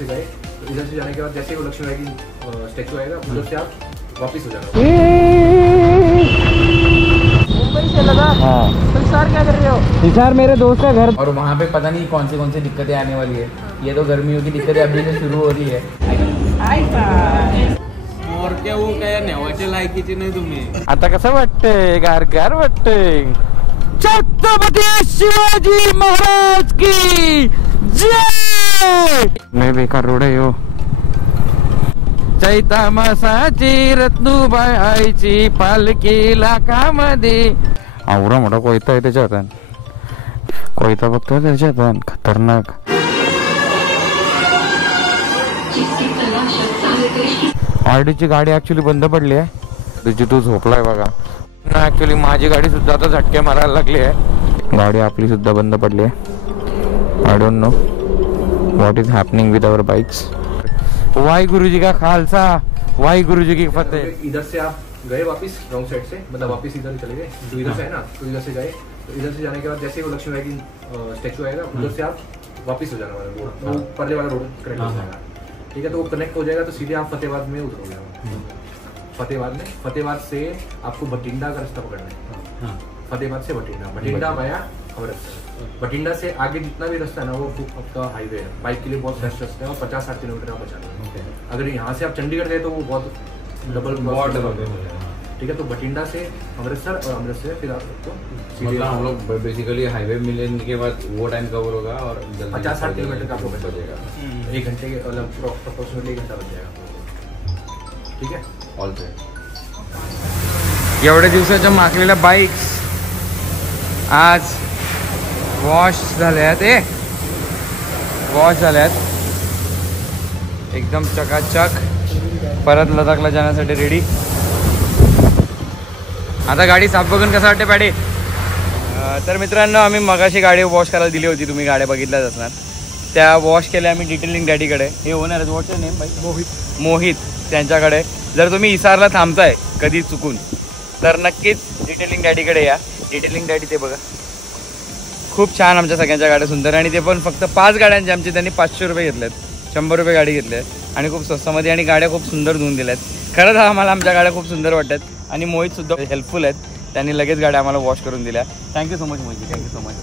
से गए तो इधर से जाने के बाद जैसे वो लक्ष्मी बाई की स्टैचू आएगा उधर से आप वापस हो जाना। मुंबई से लगा। हाँ। तो हिसार क्या कर रहे हो? हिसार मेरे दोस्त का घर। और वहाँ पे पता नहीं कौन सी दिक्कतें आने वाली है। ये तो गर्मियों की दिक्कतें अभी से शुरू हो रही है। और क्या वो काय नेवाच्या लायकीचे नाही तुम्ही। आता कसं वाटतंय? गार वाटतंय। छत्रपती शिवाजी महाराज की जय। नाही बेकार रोड आहे हो। चैता मासाची रत्नूबाई आईची पालखी लाखामध्ये। आवरा मोठा कोयता आहे त्याच्यात। कोयता बघतोय त्याच्यात खतरनाक। आरडीची गाडी ऍक्च्युली बंद पडली आहे। तुझी तू झोपलाय बघा। ऍक्च्युली माझी गाडी सुद्धा आता झटके मारायला लागली आहे। गाडी आपली सुद्धा बंद पडली आहे। I don't know what is happening विद आवर बाइक्स। वाहिगुरु जी का खालसा, वाहिगुरु जी की फतेह। इधर से आप गए वापस रॉन्ग साइड से, मतलब वापस इधर चले गए तो इधर से है ना, तो इधर से गए तो इधर से जाने के बाद जैसे वो लक्ष्मी बाई की स्टैचू आएगा उधर से आप वापस हो जाना वाला रोड, वो परले वाला रोड कनेक्ट हो जाएगा। ठीक है, तो वो कनेक्ट हो जाएगा तो सीधे आप फतेहाबाद में उतरोगे। फतेहाबाद से आपको भटिंडा का रास्ता पकड़ना है। फतेहाबाद से भटिंडा आया अमृतसर। भटिंडा से आगे जितना भी रास्ता है ना वो आपका हाईवे है, बाइक के लिए बहुत बेस्ट रास्ता है और 50-60 किलोमीटर आप बचा लेंगे। अगर यहाँ से आप चंडीगढ़ गए तो वो बहुत डबल। ठीक है, तो भटिंडा से अमृतसर और अमृतसर से फिर आपको मतलब हम लोग बेसिकली हाईवे मिलने के बाद वो टाइम कवर होगा और 50-60 किलोमीटर का आपको बचेगा। 1 घंटे के मतलब अप्रोक्सीमेटली 1 घंटा बच जाएगा। ठीक है, ऑल पे एवढ्या दिवसाच्या मागलेल्या बाईक्स आज वॉश झाल्यात। वॉश झाल्यात एकदम चकाचक। परत लडाखला जाण्यासाठी रेडी। आता गाडी साफ बघून कसं वाटते पाडे? तर मित्रांनो आम्ही मगाशी गाडी वॉश करायला दिली होती, तुम्ही गाड्या बघितल्याच असणार। त्या वॉश केल्या आम्ही डिटेलिंग डॅडीकडे। हे ओनर आहेत, व्हॉट्स नेम भाई? मोहित त्यांच्याकडे। जर तुम्ही हिसारला थांबताय कधी चुकून तर नक्कीच डिटेलिंग डॅडीकडे या। डिटेलिंग डॅडी ते बघा खूप छान, आमच्या सगळ्यांच्या गाड्या सुंदर। आणि ते पण फक्त 5 गाड्यांचे आमचे त्यांनी 500 रुपये घेतलेत, 100 रुपये गाडी घेतली आहे आणि खूप स्वस्तामध्ये आणि गाड्या खूप सुंदर धुवून दिल्यात। खरंच आम्हाला आमच्या गाड्या खूप सुंदर वाटतात आणि मोहित सुद्धा हेल्पफुल आहेत, त्यांनी लगेच गाड्या आम्हाला वॉश करून दिल्या। Thank you so much Mohit, thank you so much.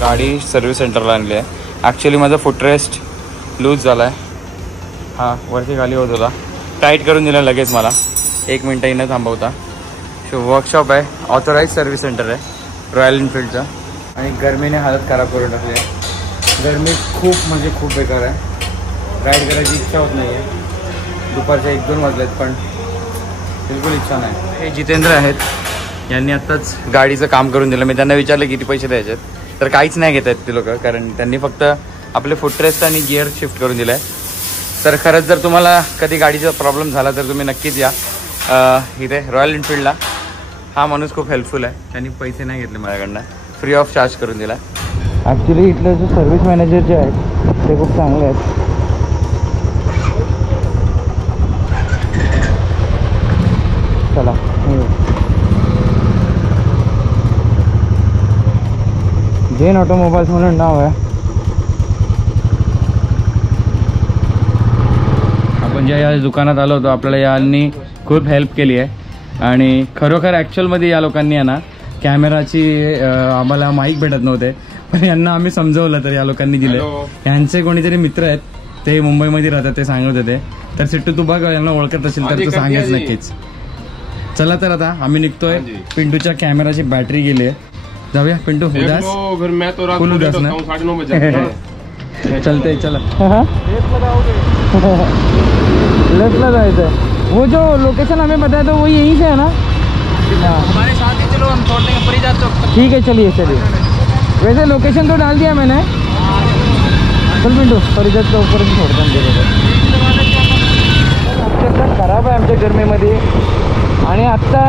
गाडी सर्व्हिस सेंटरला आणली आहे। ॲक्च्युली माझा फुटरेस्ट लूज झाला आहे, हां वरती खाली होत होता, टाईट करून दिला लगेच मला, 1 मिनटं न थांबवता। वर्कशॉप आहे, ऑथोराइज सर्व्हिस सेंटर आहे रॉयल एनफिल्डचं। आणि गरमीने हालत खराब करून टाकली आहे। गरमी खूप म्हणजे खूप बेकार आहे, राईड करायची इच्छा होत नाही आहे। दुपारच्या 1-2 वाजलेत पण बिलकुल इच्छा नाही। हे जितेंद्र आहेत, यांनी आत्ताच गाडीचं काम करून दिलं। मी त्यांना विचारलं किती पैसे द्यायचे तर काहीच नाही घेत आहेत ते लोक, कारण त्यांनी फक्त आपले फुटरेस्ट आणि गिअर शिफ्ट करून दिलं आहे। तर खरंच जर तुम्हाला कधी गाडीचा प्रॉब्लेम झाला तर तुम्ही नक्कीच या इथे रॉयल एनफिल्डला। हा माणूस खूप हेल्पफुल आहे, त्यांनी पैसे नाही घेतले माझ्याकडनं, फ्री ऑफ चार्ज करून दिला। ॲक्च्युली इथले जे सर्व्हिस मॅनेजर जे आहेत ते खूप चांगले आहेत। चला जैन ऑटोमोबाईल्स म्हणून नाव आहे। आपण ज्या या दुकानात आलो होतो आपल्याला यांनी खूप हेल्प केली आहे आणि खरोखर ॲक्च्युअलमध्ये या लोकांनी आहे ना कॅमेराची आम्हाला माईक भेटत नव्हते पण यांना आम्ही समजवलं तर या लोकांनी दिले। यांचे कोणीतरी मित्र आहेत ते मुंबईमध्ये राहतात, ते सांगत होते। तर सिट्टू तू बघ यांना ओळखत असेल तर तू सांगेच नक्कीच। चला तर आता आम्ही निघतोय। पिंटूच्या कॅमेराची बॅटरी गेली आहे, जाऊया पिंटू। उदास फुल उदास ना, चलते चला। लेफ्टला जायचं है, वो जो लोकेशन हमें बताया तो वो यहीं से है ना? हमारे साथ ही चलो, हम छोड़ देंगे परिजात चौक। ठीक है चलिए चलिए। वैसे लोकेशन तो डाल दिया मैंने। चल पिंटू परिजात चौक पर छोड़ता अक्षरशः खराब आहे आमच्या गरमीमध्ये। आणि आत्ता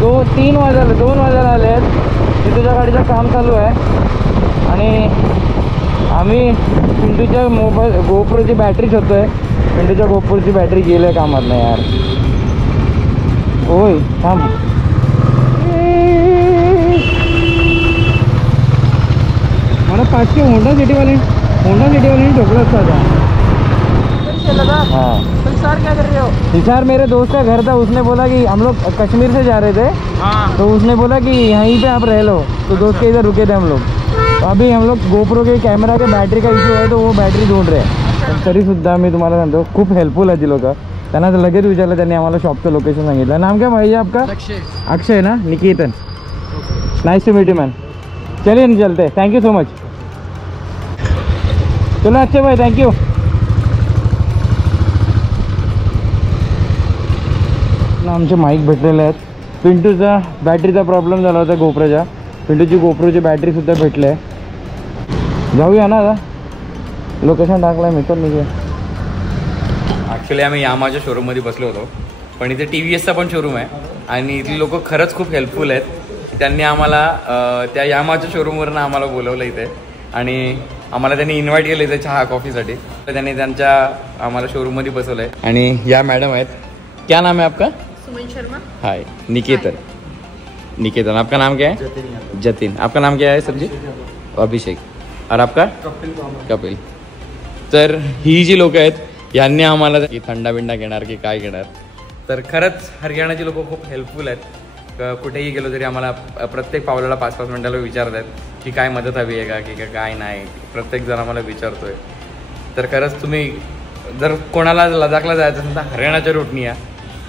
2 वाजायला आले आहेत। तुझ्या गाडीचं काम चालू आहे आणि आम्ही पिंटूच्या गोप्रोची बॅटरी शोधतोय। पिंटूच्या गोप्रोची बॅटरी गेली आहे कामात नाही यार। होय थांब, होंडा सिटी वाले ने ठोकला था। लगा हाँ तो सर क्या कर रहे हो? हिसार मेरे दोस्त का घर था, उसने बोला कि हम लोग कश्मीर से जा रहे थे, हाँ तो उसने बोला कि यहीं पे आप रह लो, तो दोस्त के इधर रुके थे हम लोग। तो अभी हम लोग गोप्रो के कॅमेरा के बॅटरी का इश्यू आहे, तो वो बॅटरी ढूंढ रहे हैं। तरी सुद्धा मी तुम्हाला सांगतो खूप हेल्पफुल आहे ती लोक। त्यांना तर लगेच विचारलं, त्यांनी आम्हाला शॉपचं लोकेशन सांगितलं। नाम क्या भाई आपका? अक्षय ना, Niketan. Nice to meet you man. चलिए नहीं चलते, थैंक यू सो मच। चलो अक्षय भाई, थैंक यू। आमचे माईक भेटलेले आहेत। पिंटूचा बॅटरीचा प्रॉब्लेम झाला होता गोप्रोच्या, पिंटूची गोप्रोची बॅटरीसुद्धा भेटली आहे। जाऊया ना आता, लोकेशन टाकलं आहे मी तर निघूया। ॲक्च्युली आम्ही यामाच्या शोरूममध्ये बसलो होतो, पण इथे TVSचा पण शोरूम आहे आणि इथली लोक खरंच खूप हेल्पफुल आहेत। त्यांनी आम्हाला त्या यामाच्या शोरूमवरून आम्हाला बोलवलं इथे आणि आम्हाला त्यांनी इन्व्हाइट केलं इथे चहा कॉफीसाठी। तर त्यांनी त्यांच्या आम्हाला शोरूममध्ये बसवलं आहे आणि या मॅडम आहेत। क्या नाम है आपका? सुमन शर्मा। हाय, निकेतन। निकेतन, आपका नाम क्या है? जतिन। आपका नाम क्या है सर जी? अभिषेक। और आपका? कपिल। तर ही जी लोक आहेत यांनी आम्हाला की थंडा बिंडा घेणार की काय घेणार, तर खरंच हरियाणाची लोक खूप हेल्पफुल आहेत। कुठेही गेलो तरी आम्हाला प्रत्येक पावलाला 5-5 मिनिटाला विचारत आहेत की काय मदत हवी आहे का की काय नाही, प्रत्येकजण आम्हाला विचारतोय। तर खरंच तुम्ही जर कोणाला लडाखला जायचं असेल तर हरियाणाच्या रूटनी या,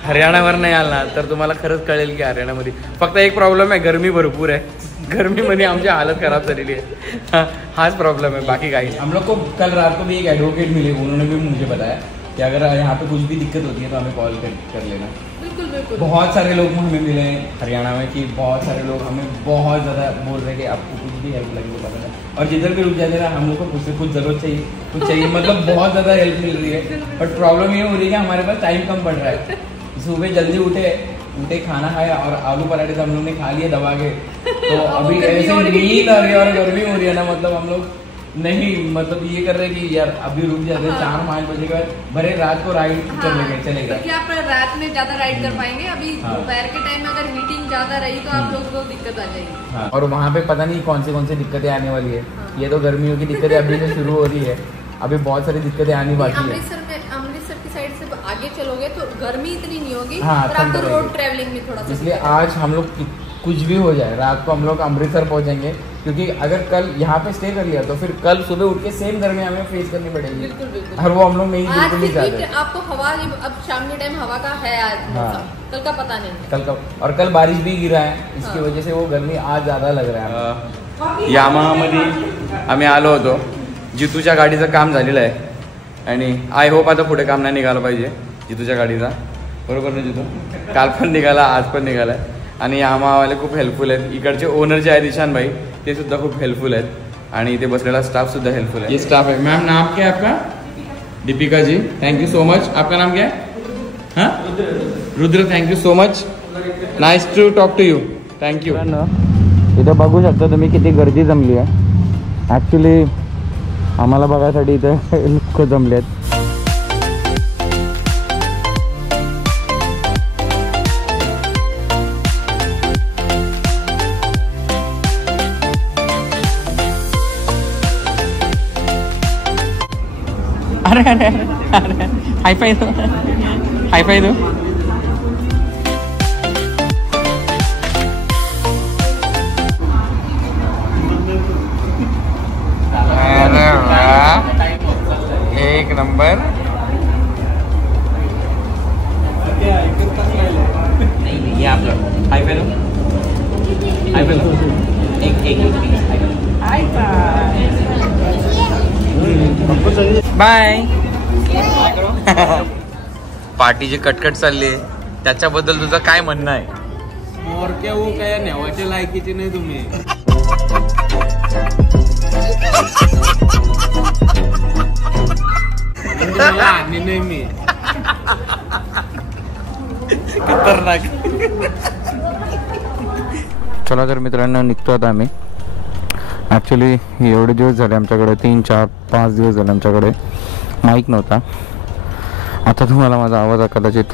हरियाणावर नाही आला ना तर तुम्हाला खरंच कळेल की हरियाणामध्ये फक्त एक प्रॉब्लेम आहे, गरमी भरपूर आहे। गर्मीमध्ये आमची हालत खराब झालेली आहे, हाच प्रॉब्लम है, बाकी काही नहीं। हम लोग को कल रात को भी एक एडवोकेट मिले, उन्होंने भी मुझे बताया कि अगर यहाँ पे कुछ भी दिक्कत होती है तो हमें कॉल कर लेना। बिल्कुल बिल्कुल। बहुत सारे लोग हमें मिले हैं हरियाणा में कि बहुत सारे लोग हमें बहुत ज़्यादा बोल रहे हैं कि आपको कुछ भी हेल्प लगे तो पता है, और जिधर भी रुक जाते ना हम लोग को कुछ से कुछ ज़रूरत चाहिए, कुछ चाहिए, मतलब बहुत ज़्यादा हेल्प मिल रही है। बट प्रॉब्लम ये हो रही है कि हमारे पास टाइम कम पड़ रहा है। सुबह जल्दी उठे खाना खाया और आलू पराठे तो हम लोग ने खा लिए दबा के, तो अभी ऐसे नींद आ रही है और गर्मी हो रही है ना, मतलब हम लोग नहीं मतलब ये कर रहे कि यार अभी रुक जाते, 4-5 बजे के बाद भरे रात को राइड कर लेंगे, चलेगा। क्योंकि आप रात में ज्यादा राइड कर पाएंगे, अभी दोपहर के टाइम में अगर हीटिंग ज्यादा रही तो आप लोगों को दिक्कत आ जाएगी। और वहाँ पे पता नहीं कौन सी दिक्कतें आने वाली है। ये तो गर्मियों की दिक्कतें अभी से शुरू हो रही है, अभी बहुत सारी दिक्कतें आनी बाकी है। अमृतसर की साइड से आगे चलोगे तो गर्मी इतनी नहीं होगी, हाँ, पर आपको रोड ट्रैवलिंग में थोड़ा सा, इसलिए आज हम लोग कुछ भी हो जाए रात को हम लोग अमृतसर पहुंचेंगे, क्योंकि अगर कल यहाँ पे स्टे कर लिया तो फिर कल सुबह उठ के सेम गर्मी हमें फेस करनी पड़ेगी। बिल्कुल बिल्कुल। और वो हम लोग नहीं आज बिल्कुल नहीं फिर भी चाहते। आपको हवा, अब शाम के टाइम हवा का है आज मौसम, कल का पता नहीं। कल का, और कल बारिश भी गिरा है, इसकी वजह से वो गर्मी आज ज़्यादा लग रहा है। यामाहामध्ये आम्ही आलो होतो, जितूच्या गाडीचं काम झालेलं आहे आणि आय होप आता पुढे काम नाही निघालं पाहिजे जितूच्या गाडीचा, बरोबर ना जितू? काल पण निघाला, आज पण निघाला आहे आणि यामावाले खूप हेल्पफुल आहेत। इकडचे ओनर जे आहे ईशान भाई ते सुद्धा खूप हेल्पफुल आहेत आणि इथे बसलेला स्टाफ सुद्धा हेल्पफुल आहे। ये स्टाफ है। मैम नाम क्या है आपका? Deepika ji, thank you so much. आपका नाम क्या है? हाँ, Rudra, thank you so much, nice to talk to you, thank you. इथं बघू शकता तुम्ही किती गर्दी जमली आहे। ॲक्च्युली आम्हाला बघायसाठी इथे लोक जमले आहेत। अरे अरे अरे हाई फाई दो, हाई फाई दो। अरे वाह, एक नंबर। ये आप लोग हाई फाई दो, हाई फाई दो, बाय। पार्टी जी कटकट चालली आहे त्याच्याबद्दल तुझं काय म्हणणं आहे? और क्या वो काय नेवाच्या लायकीचे नाही तुम्ही? आणि नाही मी खतरनाक। चला तर मित्रांनो निघतो आता आम्ही। ॲक्च्युली एवढे दिवस झाले आमच्याकडे, 3-4-5 दिवस झाले आमच्याकडे माईक नव्हता। आता तुम्हाला माझा आवाज कदाचित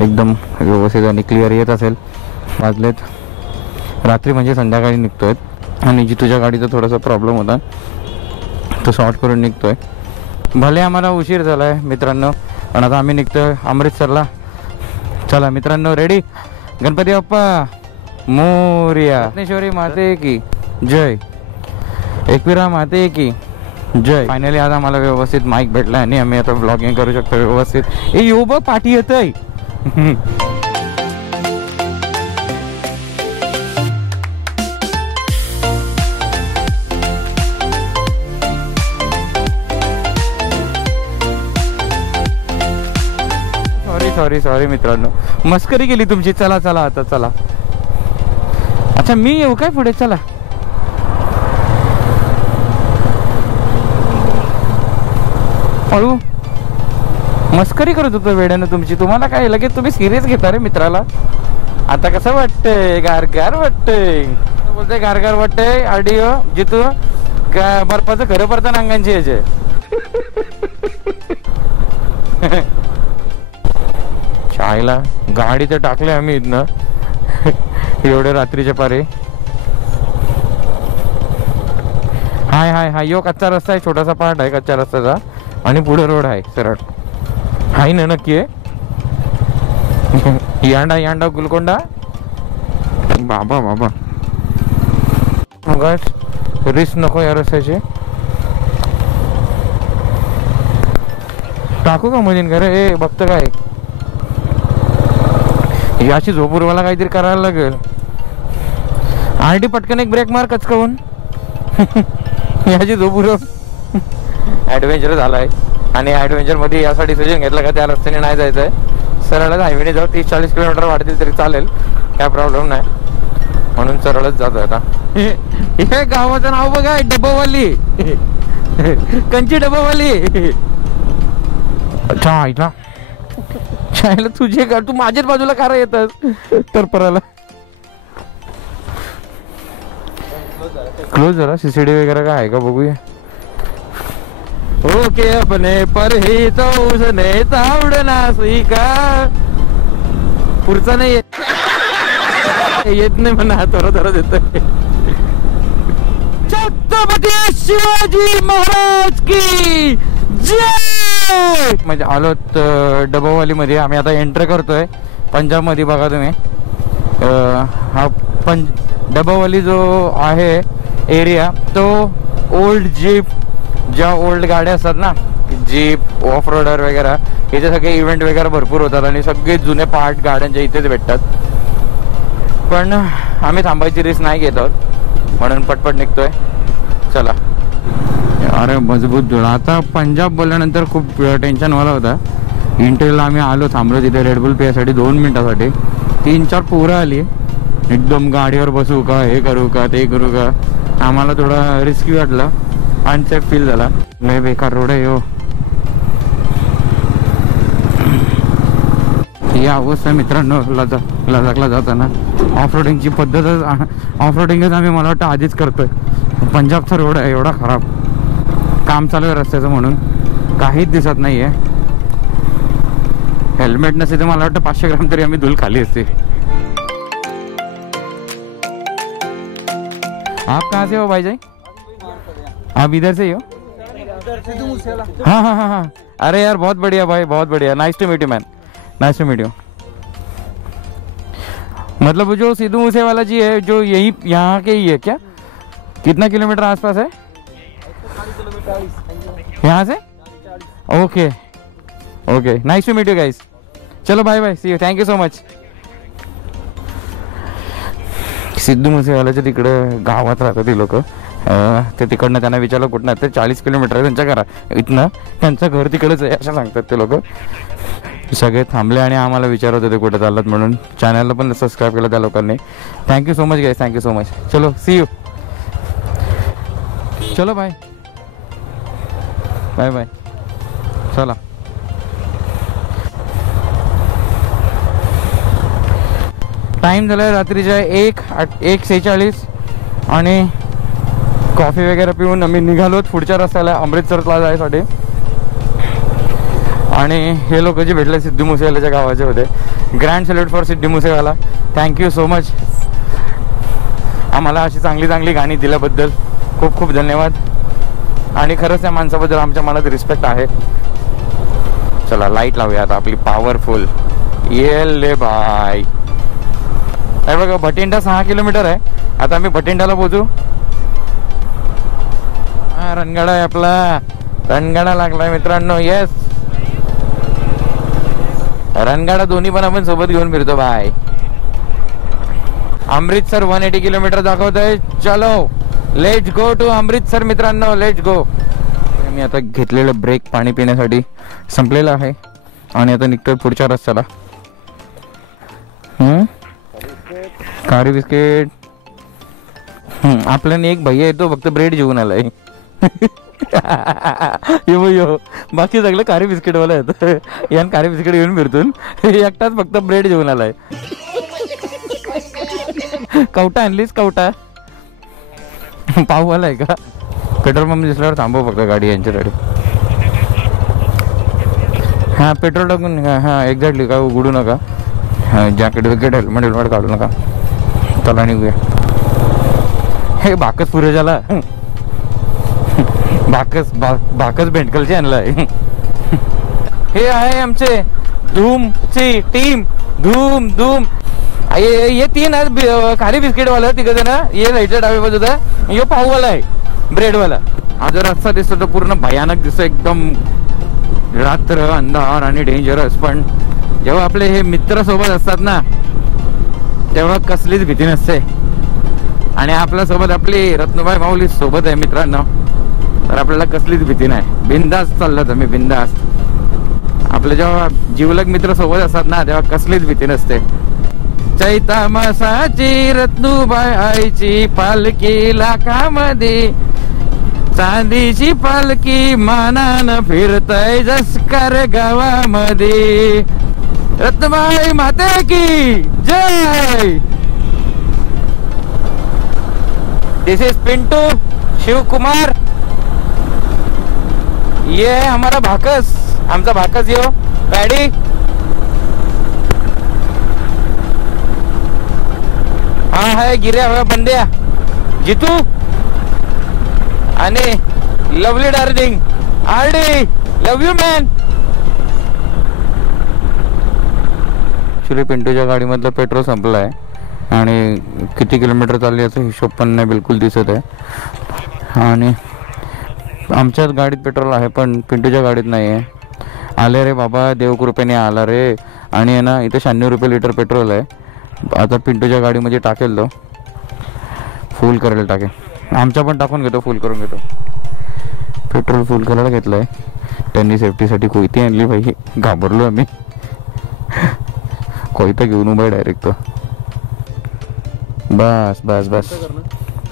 एकदम व्यवस्थित आणि क्लिअर येत असेल। वाजलेत रात्री म्हणजे संध्याकाळी निघतोय आणि जी तुझ्या गाडीचा थोडासा प्रॉब्लेम होता तो शॉर्ट करून निघतोय. भले आम्हाला उशीर झाला आहे मित्रांनो, पण आता आम्ही निघतोय अमृतसरला. चला मित्रांनो, रेडी? गणपती बाप्पा मोरया, ज्ञानेश्वरी माते की जय, एकविरा माते की जय. फायनली आज आम्हाला व्यवस्थित माईक भेटला आणि आम्ही आता ब्लॉगिंग करू शकतो व्यवस्थित. ए यो बघ पाठी येतय. सॉरी मित्रांनो, मस्करी केली तुमची. चला चला आता चला. अच्छा मी येऊ काय पुढे? चला. हळू, मस्करी करत होतो वेड्यानं तुमची. तुम्हाला काय लगेच तुम्ही सिरियस घेता रे मित्राला. आता कसं वाटतंय? गारगार वाटतंय. बोलतोय गारगार वाटतंय. आडिओ जितू का बर्फाचं खरं पडतं नांगांची याचे. चायला गाडी तर टाकले आम्ही इथनं एवढ्या रात्रीच्या पारे. हाय हाय हाय, यो कच्चा रस्ता आहे, छोटासा पार्ट आहे कच्च्या रस्त्याचा आणि पुढे रोड आहे सरळ. हाय ना नक्की आहे. यांडा यांडा गुलकोंडा बाबा बाबा. मग रिस्क नको या रस्त्याची. टाकू का मधीन घर? ए बघतं काय याची झोपूरवाला काहीतरी करायला लागेल. आरटी पटकन एक ब्रेक मार कचकावून. याची झोपूर ॲडव्हेंचर झाला आहे आणि ॲडव्हेंचर मध्ये याचा डिसिजन घेतला का त्या रस्त्याने नाही जायचं आहे, सरळच हायवेने जाऊ. 30-40 किलोमीटर वाढतील तरी चालेल, काय प्रॉब्लेम नाही. म्हणून सरळच जातो आता. हे गावाचं नाव बघा, डब्बावाली. कंची डब्बावाली. अच्छा ऐका चायला तुझे का तू माझ्याच बाजूला का येतात तर पराला. क्लोज जरा सीसीटीव्ही वगैरे काय आहे का बघूया. ओके अपने पर ही तो उसने तावडना स्वीका. पुढचा नाही येत नाही म्हणा, थोडं थोडं देतोय. छत्रपती शिवाजी महाराज की जय. म्हणजे आलो डबोवाली मध्ये. आम्ही आता एंटर करतोय पंजाब मध्ये. बघा तुम्ही हा डबोवाली जो आहे एरिया, तो ओल्ड जीप, ज्या ओल्ड गाड्या असतात ना, जीप ऑफ रोडर वगैरे, इथे सगळे इव्हेंट वगैरे भरपूर होतात आणि सगळे जुने पार्ट गाड्यांच्या इथेच भेटतात. पण आम्ही थांबायची रिस्क नाही घेत आहोत म्हणून पटपट निघतोय. चला. अरे मजबूत धुळ. आता पंजाब बोलल्यानंतर खूप टेन्शन वाला होता. इंटरव्ह्यूला आम्ही आलो, थांबलो तिथे रेडबुल पेसाठी 2 मिनिटासाठी. 3-4 पोरं आली. एकदम गाडीवर बसू का, हे करू का, ते करू का. आम्हाला थोडा रिस्की वाटलं, अनसेफ फील झाला. लय बेकार रोड आहे हो. ही अवस्था मित्रांनो लडाखला जाताना. ऑफ रोडिंगची पद्धतच, ऑफ रोडिंगच आम्ही मला वाटतं आधीच करतोय. पंजाबचा रोड आहे एवढा खराब, काम चालू आहे रस्त्याचं म्हणून काहीच दिसत नाहीये. हेल्मेट नसेल तर मला वाटतं 500 ग्राम तरी आम्ही धूल खाली असते. आप कहाँ से हो भाईजान? आप इधर से ही हो? हाँ हाँ हाँ हाँ. अरे यार बहुत बढ़िया भाई, बहुत बढ़िया. Nice to meet you man, nice to meet you. मतलब जो सिद्धू मूसेवाला जी है जो यही यहाँ के ही है क्या? कितना किलोमीटर आसपास है यहाँ से? Okay okay, nice to meet you guys. चलो bye bye, see you, thank you so much. Sidhu मूसेवाल्याच्या तिकडं गावात राहतात ती लोक. ते तिकडनं त्यांना विचारलं कुठनं, ते 40 किलोमीटर आहे त्यांच्या घरा इथनं. त्यांचं घर तिकडंच आहे असं सांगतात ते लोक. सगळे थांबले आणि आम्हाला विचारत होते कुठे चाललात म्हणून. चॅनलला पण सबस्क्राईब केलं त्या लोकांनी. थँक्यू सो मच गाईस, थँक्यू सो मच. चलो सी यू. चलो बाय बाय बाय. चला. टाइम झाला रात्रीच्या 1:46 आणि कॉफी वगैरे पिऊन आम्ही निघालोत पुढच्या रस्त्याला अमृतसरला जायसाठी. आणि हे लोक जे भेटले सिद्धू मूसेवाल्याच्या गावाचे होते. Grand salute for Sidhu Moosewala. Thank you so much. आम्हाला अशी चांगली चांगली गाणी दिल्याबद्दल खूप खूप धन्यवाद. आणि खरंच त्या माणसाबद्दल आमच्या मनात रिस्पेक्ट आहे. चला लाईट लावूया आता आपली पॉवरफुल. ये बाय. हे बघा भटिंडा 6 किलोमीटर आहे. आता आम्ही भटिंडाला पोहोचू. हा रणगाडा आहे आपला. रणगाडा लागलाय मित्रांनो. येस रणगाडा दोन्ही पण आपण सोबत घेऊन फिरतो बाय. अमृतसर 180 किलोमीटर दाखवत आहे. चलो लेट्स गो टू अमृतसर मित्रांनो. Let's go. मी आता घेतलेलं ब्रेक पाणी पिण्यासाठी संपलेलं आहे आणि आता निघतोय पुढच्या रस्त्याला. खारी बिस्किट. आपल्याने एक भैया येतो फक्त ब्रेड जेवून आलाय. यो बाकी सगळं खारी बिस्किट वाला येतं. यान खारी बिस्किट घेऊन फिरतून एकटाच फक्त ब्रेड जेवून आलाय. कवटा आणलीस कवटा. पाववाला आहे का. पेट्रोल पंप दिसल्यावर थांबव फक्त गाडी यांच्यासाठी. हां पेट्रोल टाकून. हां एक्झॅक्टली काय उघडू नका. हां जॅकेट विकेट हेल्मेट काढू नका. चला निघूया. हे बाकस पुरे झाला. बाकस बेंटकलचे आणलाय. हे आहे आमचे धूमची टीम. धूम ये 3 खारी बिस्किट वाला तिघ जण. ये राईटच्या डाव्या बाजूचा यो पाववाला आहे ब्रेड वाला. हा जो रस्ता दिसतो तो पूर्ण भयानक दिसतो. एकदम रात्र अंधार आणि डेंजरस. पण जेव्हा आपले हे मित्र सोबत असतात ना तेव्हा कसलीच भीती नसते. आणि आपल्या सोबत आपली रत्नबाई माऊली सोबत आहे मित्रांनो. तर आपल्याला कसलीच भीती नाही. बिंदास चाललो तुम्ही बिंदास. आपले जेव्हा जीवलग मित्र सोबत असतात ना तेव्हा कसलीच भीती नसते. चैता मासाची रत्नूबाई आईची पालखी लाखामध्ये. चांदीची पालखी मानानं फिरतय जसकर गावामध्ये. रत्नबाई माते की जय. दिस इज पिंटू शिव कुमार. ये हमारा भाकस. आमचा भाकस यो पॅडी. हा है गिऱ्या हुआ बंद्या जितू आणि lovely darling RD. Love you man. Actually पिंटूच्या गाडीमधलं पेट्रोल संपलं आहे आणि किती किलोमीटर चालली याचा हिशोब पण नाही बिलकुल दिसत आहे. आणि आमच्याच गाडीत पेट्रोल आहे पण पिंटूच्या गाडीत नाही आहे. आले रे बाबा देवकृपेने आला रे. आणि आहे ना इथे 96 रुपये लिटर पेट्रोल आहे. आता पिंटूच्या गाडीमध्ये टाकेल तो. फुल करायला टाकेल. आमच्या पण टाकून घेतो. फुल करून घेतो. पेट्रोल फुल करायला घेतलं आहे. त्यांनी सेफ्टीसाठी कोयती आणली भाई. घाबरलो आम्ही. कोयता घेऊन उभा डायरेक्ट तो. बस बस बस.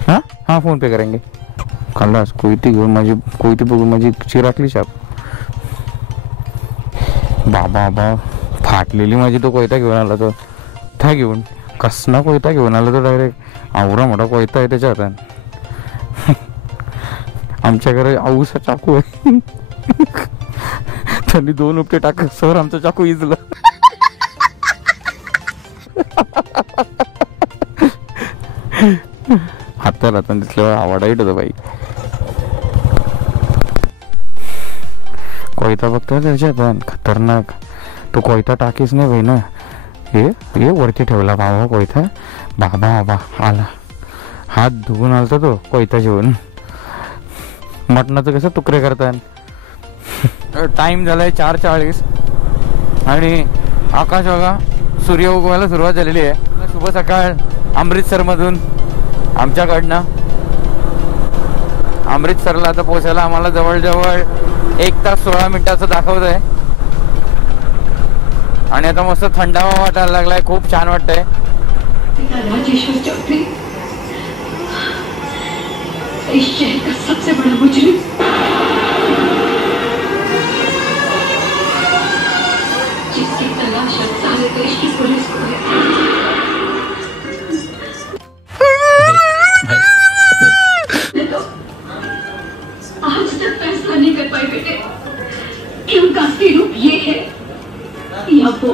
हां हां फोन पे करेंगे. खल्लास कोयती घेऊन माझी कोयती बघून माझी चिराकली शाप. बाबा फाटलेली माझी तो कोयता घेऊन आला. तो त्या घेऊन कसना कोयता घेऊन आला तो डायरेक्ट. आवरा मोठा कोयता आहे त्याच्या हातात. आमच्या घरी आऊसा चाकू आहे. त्यांनी 2 उपटे टाकत सर आमचा चाकू इजला. हातात हातात दिसल्यावर आवडायट होतं बाई. कोयता बघतोय त्याच्या पण खतरनाक. तो कोयता टाकीच नाही भाई ना. हे वरती ठेवला बाबा कोयता. बाबा आला. हात धुवून आलता तो कोयता जेवून. मटणाचं कसं तुकडे करतात. टाइम झालाय 4:40 आणि आकाश बघा सूर्य उगवायला सुरुवात झालेली आहे. शुभ सकाळ अमृतसरमधून आमच्याकडनं. अमृतसरला आता पोहोचायला आम्हाला जवळजवळ 1 तास 16 मिनिटाचं दाखवत आहे. आणि आता मस्त थंडावा वाटायला लागलाय. खूप छान वाटतंय. राजेश्वर चौधरी इस शहर का सबसे बड़ा मुजरिम. जिसकी तलाश सारे देश की पुलिस को है. आज तक फैसला नहीं कर पाए बेटे कि उनका असली रूप ये है या वो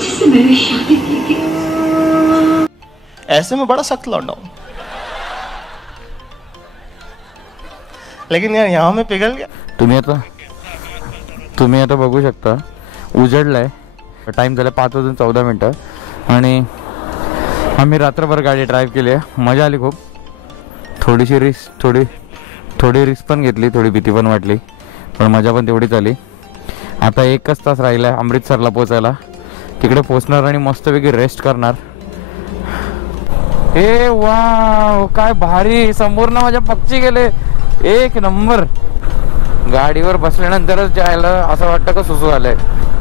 जिससे मैंने शादी की थी. ऐसे में बड़ा सख्त लौंडा हूं. लेकिन यार यहाँ में पिघल गया। तुम्ही आता बघू शकता उजडलाय, टाइम झाला 5:14 आणि आम्ही रात्रभर गाडी ड्राईव्ह केली आहे. मजा आली खूप. थोडी रिस्क पण घेतली, थोडी भीती पण वाटली, पण मजा पण तेवढीच आली. आता 1च तास राहिला आहे अमृतसरला पोचायला. तिकडे पोचणार आणि मस्तपैकी रेस्ट करणार. हे वाव काय भारी, समोर ना माझ्या पक्षी गेले, एक नंबर. गाडीवर बसल्यानंतरच जायला असं वाटतं का सुसू आलंय,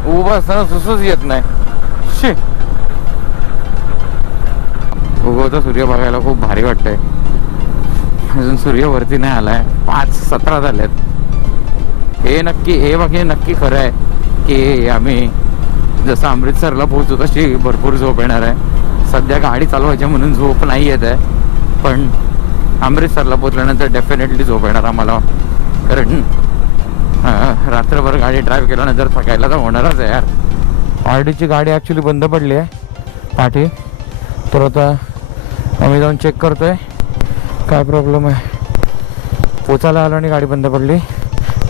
उभं असताना सुसूच येत नाही. शी, उगवता सूर्य बघायला खूप भारी वाटतंय. अजून सूर्य वरती नाही आलाय, 5:17 झालेत. हे नक्की खरं आहे की आम्ही जसं अमृतसरला पोहोचू तशी भरपूर झोप येणार आहे. सध्या गाडी चालवायची म्हणून झोप नाही येत आहे, पण अमृतसरला पोहोचल्यानंतर डेफिनेटली झोप येणार आम्हाला. कारण रात्रभर गाडी ड्राईव्ह केल्यानंतर थकायला तर होणारच आहे यार. आरडीची गाडी ॲक्च्युली बंद पडली आहे पाठी, तर आता आम्ही जाऊन चेक करतोय काय प्रॉब्लेम आहे. पोचायला आलो आणि गाडी बंद पडली.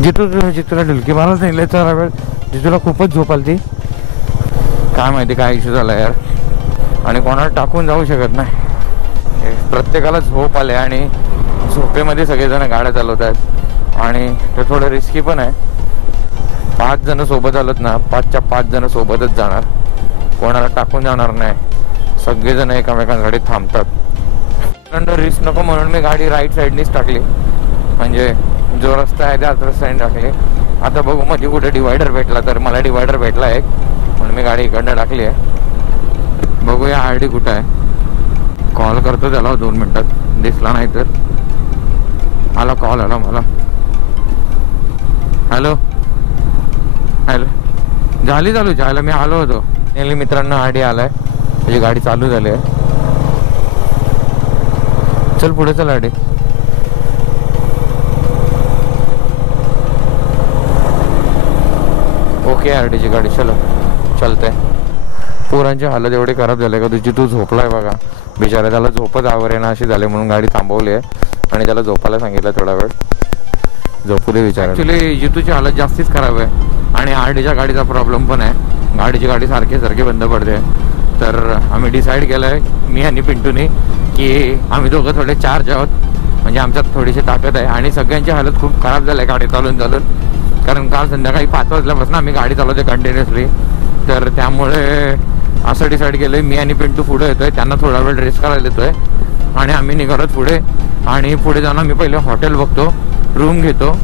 जितूला ढुलकी मारच नाही तर वेळ, जितूला खूपच झोप आली ती. काय माहिती काय इश्यू झाला यार, आणि कोणाला टाकून जाऊ शकत नाही. प्रत्येकाला झोप आले आणि झोपेमध्ये सगळेजण गाड्या चालवत आहेत आणि ते थोडं रिस्की पण आहे. 5 जण सोबत आलोत ना, 5च्या 5 जण सोबतच जाणार, कोणाला टाकून जाणार नाही. सगळेजण एकामेकांसाठी थांबतात. रिस्क नको म्हणून मी गाडी राईट साईडनीच टाकली, म्हणजे जो रस्ता आहे त्याच रस्त्याने टाकली. आता बघू मध्ये कुठे डिवायडर भेटला तर. मला डिवायडर भेटला एक, म्हणून मी गाडी इकडनं टाकली आहे. बघूया आरडी कुठं आहे. कॉल करतो त्याला 2 मिनिटात, दिसला नाही तर. आला कॉल आला मला. हॅलो झाली चालू जायला, मी आलो होतो. मित्रांना आरडी आलाय, त्याची गाडी चालू झाली आहे. चल पुढे चल आरडी. ओके आरडीची गाडी चलो चलते. पोरांची हालत एवढी खराब झाली का तुझी, तू झोपलाय बघा बिचारा, त्याला झोपच आवरेना अशी झाली म्हणून गाडी थांबवली आहे आणि त्याला झोपायला सांगितलं थोडा वेळ, झोपू दे विचार. ॲक्च्युली जितूची हालत जास्तीच खराब आहे आणि आरडीच्या गाडीचा प्रॉब्लेम पण आहे. गाडीची गाडी सारखी बंद पडते. तर आम्ही डिसाईड केलं आहे मी आणि पिंटूनी की आम्ही दोघं थोडे चार्ज आहोत, म्हणजे आमच्यात थोडीशी ताकद आहे. आणि सगळ्यांची हालत खूप खराब झाली आहे गाडी चालून, कारण काल संध्याकाळी 5 वाजल्यापासून आम्ही गाडी चालवते कंटिन्युअसली. तर त्यामुळे असं डिसाईड केलं मी आणि पिंटू पुढे येतोय, त्यांना थोडा वेळ रेस्ट करायला देतोय आणि आम्ही निघालोत पुढे. आणि पुढे जाऊन आम्ही पहिले हॉटेल बघतो, रूम घेतो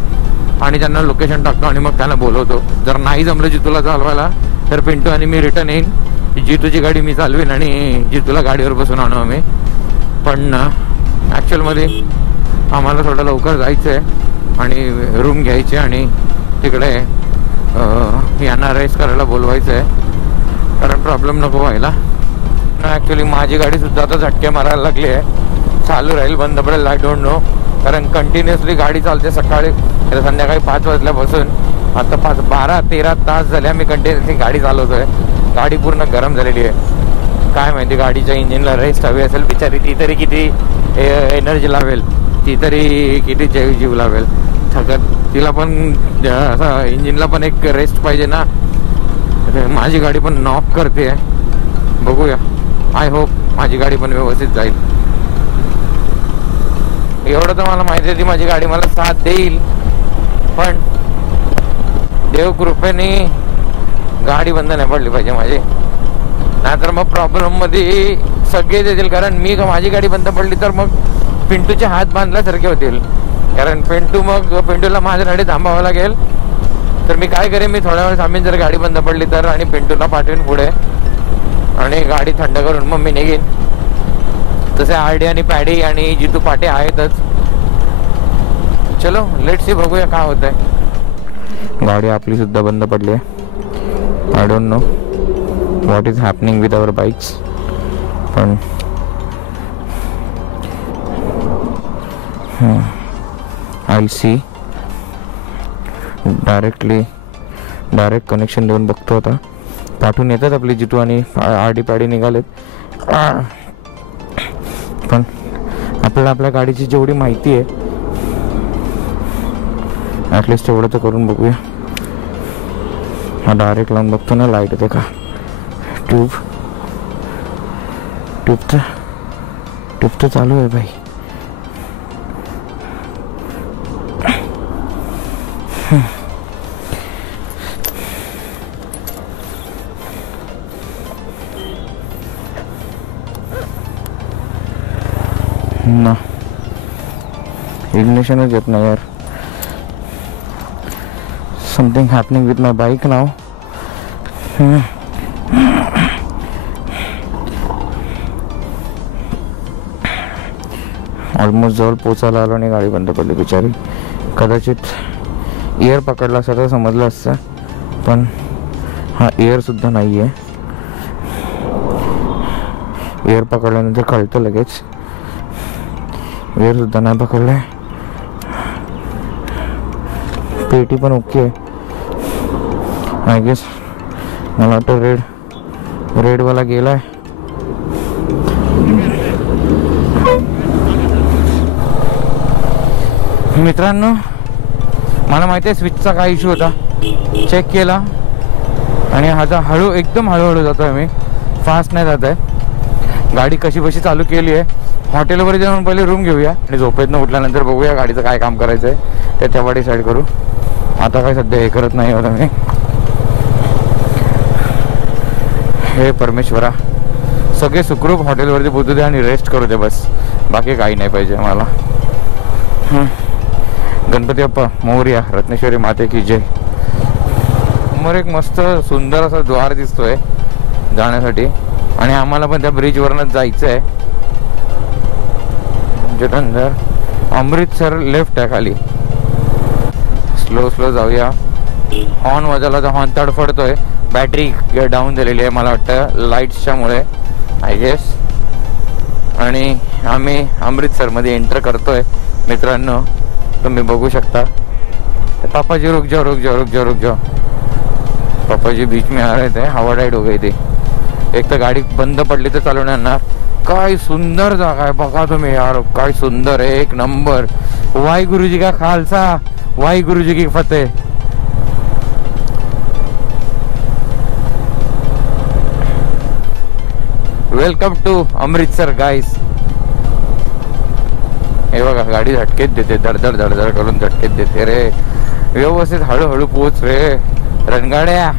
आणि त्यांना लोकेशन टाकतो आणि मग त्यांना बोलवतो. जर नाही जमलं जितूला चालवायला तर पिंटू आणि मी रिटर्न येईन. जितूची गाडी मी चालवीन आणि जितूला गाडीवर बसून आणू आम्ही. पण ॲक्च्युअलमध्ये आम्हाला थोडं लवकर जायचं आहे आणि रूम घ्यायची आणि तिकडे यांना रेस्ट करायला बोलवायचं आहे, कारण प्रॉब्लेम नको व्हायला. ॲक्च्युली माझी गाडीसुद्धा आता झटके मारायला लागली आहे. चालू राहील बंद पडेल आय डोंट नो, कारण कंटिन्युअसली गाडी चालते सकाळी संध्याकाळी 5 वाजल्यापासून. आता 12-13 तास झाले आम्ही कंटिन्युअसली गाडी चालवतोय. गाडी पूर्ण गरम झालेली आहे. काय माहिती गाडीच्या इंजिनला रेस्ट हवी असेल बिचारी, ती तरी किती एनर्जी लावेल, ती तरी किती जीव लावेल. तिला पण असं इंजिनला पण एक रेस्ट पाहिजे ना. माझी गाडी पण नॉक करते, बघूया. आय होप माझी गाडी पण व्यवस्थित जाईल. एवढं तर मला माहिती आहे की माझी गाडी मला साथ देईल, पण देव कृपेने गाडी बंद नाही पडली पाहिजे माझी, नाहीतर मग प्रॉब्लेम मध्ये सगळेच येतील. कारण माझी गाडी बंद पडली तर मग पिंटूचे हात बांधल्यासारखे होतील, कारण पिंटूला माझ्या गाडी थांबावं लागेल. तर मी काय करेन, मी थोड्या वेळ थांबेन जर गाडी बंद पडली तर, आणि पिंटूला पाठवेन पुढे आणि गाडी थंड करून मग मी निघेन. तसे आरडी आणि पॅडी आणि जितू पाटे आहेतच. चलो लेट्स सी, बघूया काय होत आहे. गाडी आपली सुद्धा बंद पडली आहे. I don't know what is happening with our bikes, पण आय सी. डायरेक्ट कनेक्शन देऊन बघतो. आता पाठवून येतात आपली जितू आणि आरडी पॅडी निघालेत. पण आपल्याला आपल्या गाडीची जेवढी माहिती आहे ॲटलिस्ट तेवढं तर करून बघूया. हा डायरेक्ट लावून बघतो ना लाईट आहे का. ट्यूब तर चालू आहे भाई. ना इग्निशनच येत नाही यार. Something happening with my bike now. Almost जवळ पोचायला आलो आणि गाडी बंद पडली बिचारी. कदाचित एअर पकडला असता तर समजलं असतं, पण हा एअरसुद्धा नाही आहे. एअर पकडल्यानंतर कळतं लगेच. एअरसुद्धा नाही पकडलं आहे. पेटी पण ओके आहे आय गेस. मला वाटतं रेडवाला गेला आहे. मित्रांनो मला माहिती आहे स्विचचा काय इश्यू होता. चेक केला आणि आता एकदम हळूहळू जातो आहे मी. फास्ट नाही जात आहे. गाडी कशी बशी चालू केली आहे. हॉटेलवर जाऊन पहिले रूम घेऊया आणि झोपेतनं उठल्यानंतर बघूया गाडीचं काय काम करायचं आहे ते तेव्हा डिसाईड करू. आता काय सध्या हे करत नाही होता मी. हे परमेश्वरा सगळे सुखरूप हॉटेलवरती पोचू दे आणि रेस्ट करू दे बस. बाकी काही नाही पाहिजे मला. गणपती बाप्पा मोरया. रत्नेश्वरी माते की जय. समोर एक मस्त सुंदर असा द्वार दिसतोय जाण्यासाठी आणि आम्हाला पण त्या ब्रिजवरनच जायचं आहे. जलंधर अमृतसर लेफ्ट आहे खाली. स्लो जाऊया. हॉर्न वाजवला तर हॉर्न तडफडतोय. बॅटरी डाऊन झालेली आहे मला वाटतं लाईट्सच्यामुळे आय गेस. आणि आम्ही अमृतसरमध्ये एंटर करतोय मित्रांनो. तुम्ही बघू शकता. पापाजी रुक जाओ. पापाजी बीच में आ रहे थे. हवा टाईट हो गई थी. एक तर गाडी बंद पडली तर चालवणार ना. काय सुंदर जागा आहे बघा तुम्ही यार. काय सुंदर आहे. एक नंबर. वाहिगुरु जी का खालसा वाहिगुरु जी की फतेह. वेलकम टू अमृतसर गाईस. हे बघा गाडी झटकेच देते. धडधड करून झटकेच देते रे. व्यवस्थित हळूहळू पोच रे रणगाड्या.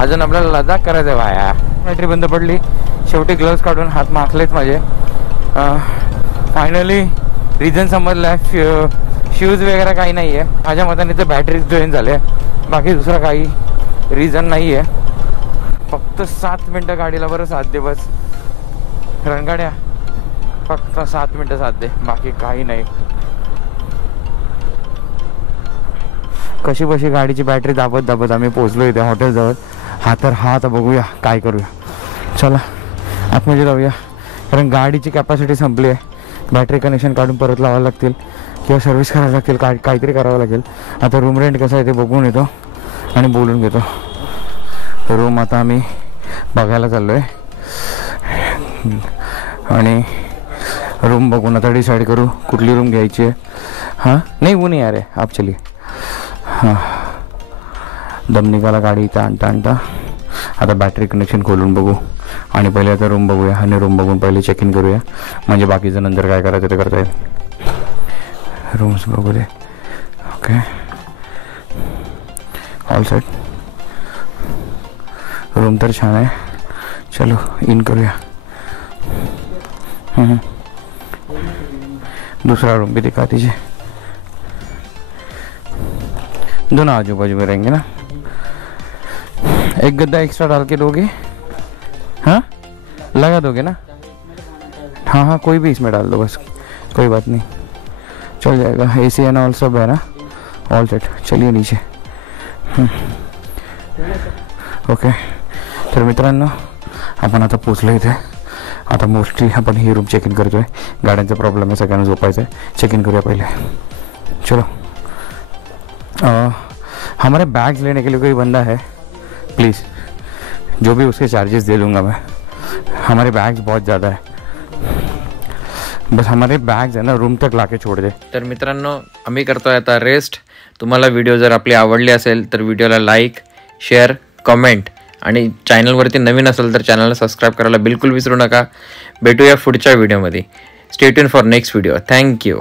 अजून आपल्याला लदाख करायचं वाया. बॅटरी बंद पडली. शेवटी ग्लव्स काढून हात माखलेत माझे. फायनली रिझन समजला. शूज वगैरे काही नाही आहे माझ्या मताने. तर बॅटरी जॉईन झाले. बाकी दुसरा काही रिझन नाही आहे. फक्त 7 मिनटं गाडीला बरं साथ दे बस रणगाड्या. फक्त 7 मिनटं साथ दे. बाकी काही नाही. कशी बशी गाडीची बॅटरी दाबत आम्ही पोहोचलो इथे हॉटेलजवळ. हा आता बघूया काय करूया. चला आतमध्ये जाऊया कारण गाडीची कॅपॅसिटी संपली आहे. बॅटरी कनेक्शन काढून परत लावायला लागतील किंवा सर्व्हिस करायला लागतील. काहीतरी करावं लागेल. आता रूम रेंट कसं आहे ते बघून येतो आणि बोलून घेतो. रूम आता आम्ही बघायला चाललो आहे आणि रूम बघून आता डिसाईड करू कुठली रूम घ्यायची आहे. हां नाही ऊन यार आहे आप चलिए. हां दम निघाला गाडी इथं आणता आता बॅटरी कनेक्शन खोलून बघू आणि पहिले आता रूम बघूया आणि रूम बघून पहिले चेक इन करूया म्हणजे बाकीचं नंतर काय करायचं ते करता येईल. रूम्स बघू दे. Okay all set. रूम तर छान आहे. चलो इन करूया. दूसरा रूम भी दिखा दीजिए. दोनों आजू बाजू में रहेंगे ना. एक गद्दा एक्स्ट्रा डाल के दोगे. हाँ लगा दोगे ना. हाँ कोई भी इसमें डाल दो बस. कोई बात नहीं चल जाएगा. AC एंड ऑल सब है ना. All set. चलिए नीचे. ओके तर मित्रांनो आपण आता पोचलो इथे. आता मोस्टली आपण ही रूम चेक इन करतोय. गाड्यांचा प्रॉब्लेम आहे सगळ्यांना झोपायचं आहे. चेक इन करूया पहिले. चलो हमारे बैग्स लेने के लिए कोई बंदा है प्लीज़. जो भी उसके चार्जेस दे दूंगा मैं. हमारे बैग्स बहुत ज़्यादा है. बस हमारे बैग्स है ना रूम तक लाके छोड़ दे. तर मित्रांनो आम्ही करतोय आता रेस्ट. तुम्हाला व्हिडिओ जर आपली आवडली असेल तर व्हिडिओला लाईक, शेअर, कमेंट आणि चॅनलवरती नवीन असेल तर चॅनलला सबस्क्राईब करायला बिलकुल विसरू नका. भेटूया पुढच्या व्हिडिओमध्ये. Stay tune for next video. Thank you.